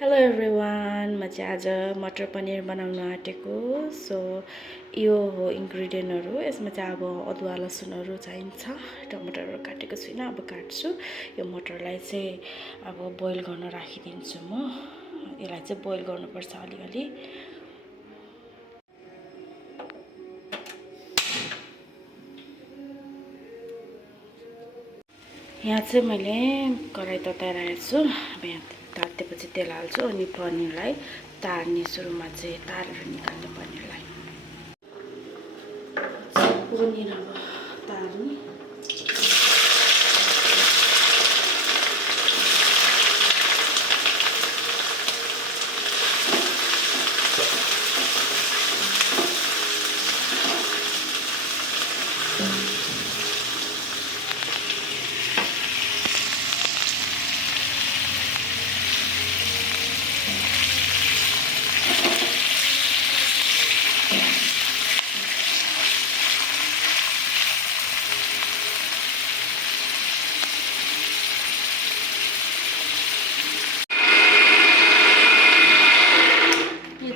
Hello everyone, म चाहिँ आज मटर पनिर बनाउन आँटेको। सो यो हो इन्ग्रिडियन्टहरू। यसमा चाहिँ अब अदुवा लसुनहरू चाहिन्छ। टमाटरहरू काटेको छुइनँ, अब काट्छु। यो मटरलाई चाहिँ अब बोइल गर्न राखिदिन्छु म। यसलाई चाहिँ बोइल गर्नुपर्छ अलिअलि। यहाँ चाहिँ मैले कराई तताइरहेको छु। अब यहाँ तातेपछि तेल हाल्छु अनि पनिरलाई तार्ने, सुरुमा चाहिँ तारेर निकाल्ने पनिरलाई। पनिर अब तार्ने।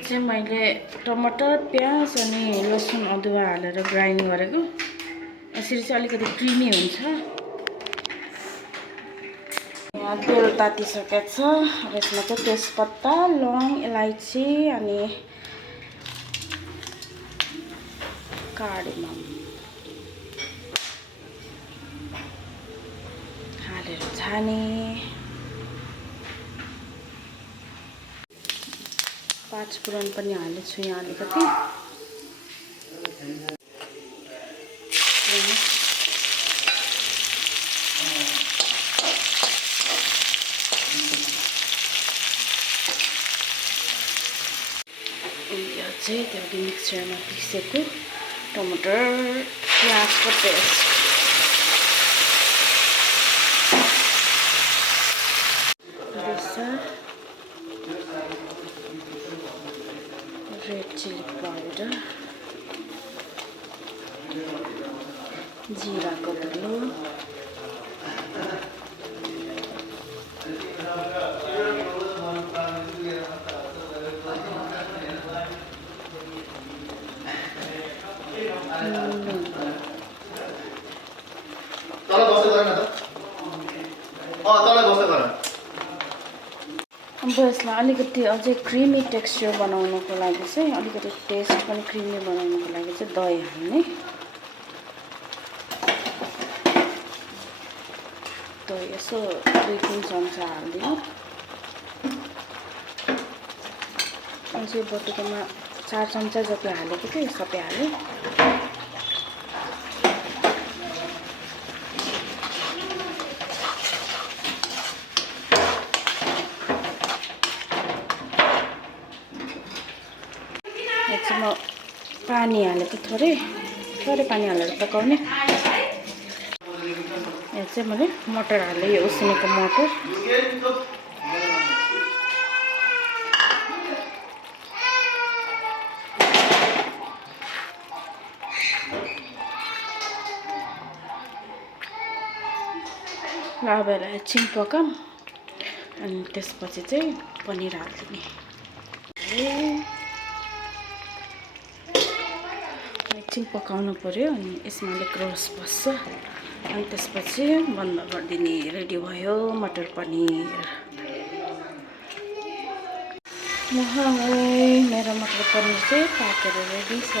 चाहिँ मैले टमाटर, प्याज अनि लसुन अदुवा हालेर ग्राइन्ड गरेको। यसरी चाहिँ अलिकति क्रिमी हुन्छ। यहाँ तेल तातिसकेको छ। अब यसमा चाहिँ तेजपत्ता, लौङ, इलायची अनि कार्डमम हालेर छाने। 5 फुरन पनि हालेछु यहाँ अलिकति। यो चाहिँ त्यो मिक्सरमा पिसेको टमाटर, प्याजको पेस्ट। रेड चिली पाउडर, जीराको धुलो, अब यसलाई अलिकति अझै क्रिमी टेक्सचर बनाउनको लागि चाहिँ, अलिकति टेस्ट पनि क्रिमी बनाउनको लागि चाहिँ दही हाल्ने। दही यसो 2-3 चम्चा हालिदिनु। अझै बटुकोमा 4 चम्चा जति हालेको थिएँ, सबै हालेँ। म पानी हालेको थोरै पानी हालेर पकाउने। यहाँ चाहिँ मैले मटर हालेँ, यो उसिनेको मटर। अब यसलाई एकछिन पकाऊँ अनि त्यसपछि चाहिँ पनिर हालिदिने। एकछिन पकाउनु पर्यो अनि यसमा अलिक रस बस्छ अनि त्यसपछि बन्द गरिदिने। रेडी भयो मटर पनिर। मेरो मटर पनिर चाहिँ पाकेर रेडी छ।